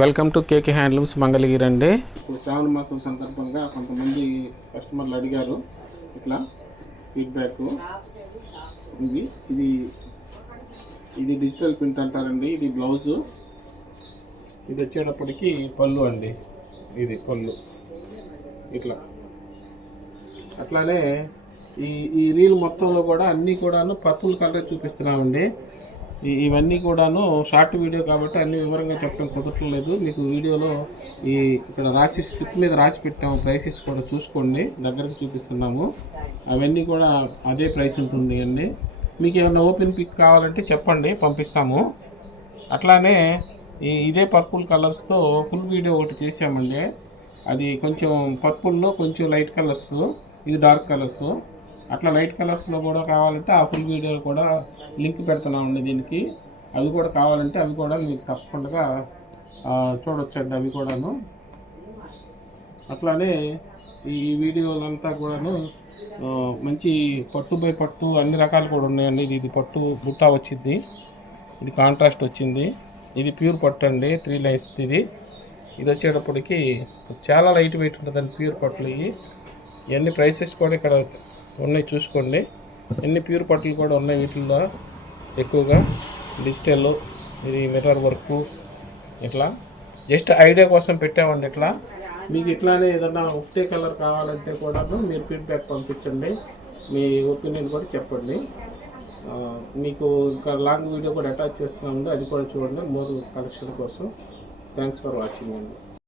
Welcome to KK handlooms Mangalagiri అండి. శ్రావణ మాసం సందర్భంగా కొంతమంది కస్టమర్లు అడిగారు ఇట్లా ఫీడ్బ్యాక్. ఇది ఇది ఇది డిజిటల్ ప్రింట్ అంటారండి. ఇది బ్లౌజు, ఇది వచ్చేటప్పటికి పళ్ళు అండి. ఇది పళ్ళు ఇట్లా. అట్లానే ఈ ఈ రీల్ మొత్తంలో కూడా అన్నీ కూడాను పర్పుల్ కలర్ చూపిస్తున్నామండి. ఇవన్నీ కూడాను షార్ట్ వీడియో కాబట్టి అన్ని వివరంగా చెప్పడం కుదరట్లేదు. మీకు వీడియోలో ఇక్కడ రాసి స్లిప్ మీద రాసి పెట్టాము, ప్రైసెస్ కూడా చూసుకోండి, దగ్గరకు చూపిస్తున్నాము. అవన్నీ కూడా అదే ప్రైస్ ఉంటుంది అండి. మీకు ఏమైనా ఓపెన్ పిక్ కావాలంటే చెప్పండి, పంపిస్తాము. అట్లానే ఇదే పర్పుల్ కలర్స్తో ఫుల్ వీడియో ఒకటి చేసామండి. అది కొంచెం పర్పుల్లో కొంచెం లైట్ కలర్స్, ఇది డార్క్ కలర్స్. అట్లా లైట్ కలర్స్లో కూడా కావాలంటే ఆ ఫుల్ వీడియోలు కూడా లింక్ పెడుతున్నామండి దీనికి. అవి కూడా కావాలంటే అవి కూడా మీకు తప్పకుండా చూడొచ్చండి అవి కూడాను. అట్లానే ఈ వీడియోలంతా కూడాను మంచి పట్టు బై పట్టు అన్ని రకాలు కూడా ఉన్నాయండి. ఇది పట్టు బుట్టా వచ్చింది, ఇది కాంట్రాస్ట్ వచ్చింది, ఇది ప్యూర్ పట్టు అండి, 3 లైన్స్. ఇది వచ్చేటప్పటికి చాలా లైట్ వెయిట్ ఉంటుందండి ప్యూర్ పట్టులు. ఇవన్నీ ప్రైసెస్ కూడా ఇక్కడ ఉన్నాయి, చూసుకోండి. ఎన్ని ప్యూర్ పట్టులు కూడా ఉన్నాయి వీటిల్లో. ఎక్కువగా డిజిటల్, ఇది మిర్రర్ వర్క్. ఇట్లా జస్ట్ ఐడియా కోసం పెట్టామండి. ఇట్లా మీకు ఇట్లానే ఏదన్నా ఒకటే కలర్ కావాలంటే కూడా మీరు ఫీడ్బ్యాక్ పంపించండి, మీ ఒపీనియన్ కూడా చెప్పండి. మీకు ఇంకా లాంగ్ వీడియో కూడా అటాచ్ చేస్తున్నామండి, అది కూడా చూడండి మోర్ కలెక్షన్ కోసం. థ్యాంక్స్ ఫర్ వాచింగ్ అండి.